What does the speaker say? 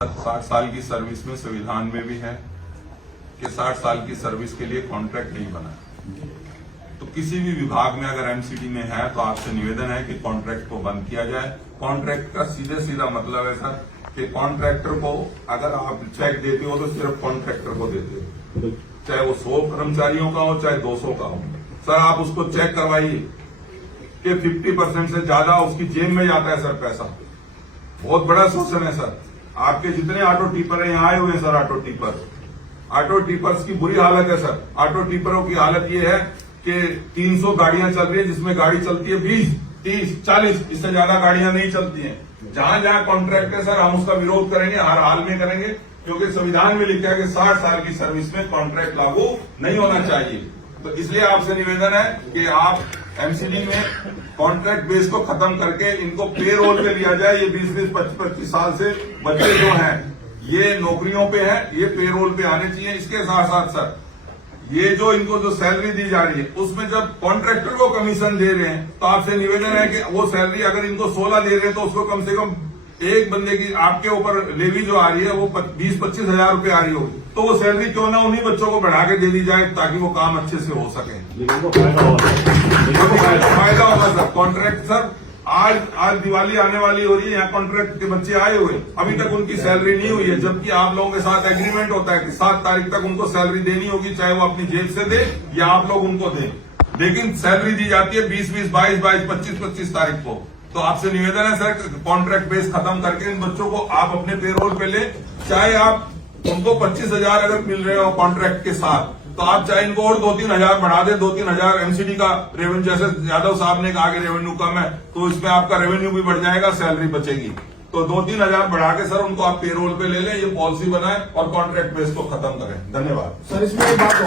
60 साल की सर्विस में संविधान में भी है कि 60 साल की सर्विस के लिए कॉन्ट्रैक्ट नहीं बना। तो किसी भी विभाग में अगर एमसीडी में है तो आपसे निवेदन है कि कॉन्ट्रैक्ट को बंद किया जाए। कॉन्ट्रैक्ट का सीधे सीधा मतलब है सर कि कॉन्ट्रैक्टर को अगर आप चेक देते हो तो सिर्फ कॉन्ट्रैक्टर को देते हो, चाहे वो 100 कर्मचारियों का हो चाहे 200 का हो। सर आप उसको चेक करवाइए कि 50% से ज्यादा उसकी जेब में जाता है सर पैसा। बहुत बड़ा शोषण है सर। आपके जितने ऑटो टीपर है यहाँ आए हुए हैं सर, ऑटो टीपर्स की बुरी हालत है सर। ऑटो टीपरों की हालत ये है कि 300 गाड़ियां चल रही है जिसमें गाड़ी चलती है 20, 30, 40, इससे ज्यादा गाड़ियां नहीं चलती हैं। जहां जहां कॉन्ट्रैक्ट है सर हम उसका विरोध करेंगे, हर हाल में करेंगे, क्योंकि संविधान में लिखा है कि 60 साल की सर्विस में कॉन्ट्रैक्ट लागू नहीं होना चाहिए। तो इसलिए आपसे निवेदन है कि आप एमसीडी में कॉन्ट्रैक्ट बेस को खत्म करके इनको पे रोल पे लिया जाए। ये 20-20, 25-25 साल से बच्चे जो हैं ये नौकरियों पे हैं, ये पे रोल पे आने चाहिए। इसके साथ साथ सर ये जो इनको जो सैलरी दी जा रही है उसमें जब कॉन्ट्रैक्टर को कमीशन दे रहे हैं तो आपसे निवेदन है कि वो सैलरी अगर इनको 16 दे रहे हैं तो उसको कम से कम एक बंदे की आपके ऊपर लेवी जो आ रही है वो 20-25 हजार रुपये आ रही होगी, तो वो सैलरी क्यों ना उन्हीं बच्चों को बढ़ा के दे दी जाए ताकि वो काम अच्छे से हो सके। फायदा होगा सर। कॉन्ट्रैक्ट सर आज दिवाली आने वाली हो रही है, यहाँ कॉन्ट्रैक्ट के बच्चे आए हुए, अभी तक उनकी सैलरी नहीं हुई है, जबकि आप लोगों के साथ एग्रीमेंट होता है कि 7 तारीख तक उनको सैलरी देनी होगी, चाहे वो अपनी जेब से दे या आप लोग उनको दें। लेकिन सैलरी दी जाती है 20-20, 22-22, 25-25 तारीख को। तो आपसे निवेदन है सर कॉन्ट्रैक्ट बेस खत्म करके इन बच्चों को आप अपने पेरोल पे ले, चाहे आप उनको 25 हजार अगर मिल रहे हो कॉन्ट्रैक्ट के साथ तो आप चाहे इनको और 2-3 हजार बढ़ा दे। 2-3 हजार एमसीडी का रेवेन्यू, जैसे यादव साहब ने कहा कि रेवेन्यू कम है तो इसमें आपका रेवेन्यू भी बढ़ जाएगा, सैलरी बचेगी। तो 2-3 हजार बढ़ा के सर उनको आप पेरोल पे ले लें, ये पॉलिसी बनाएं और कॉन्ट्रैक्ट बेस को खत्म करें। धन्यवाद सर। इसमें एक बात हो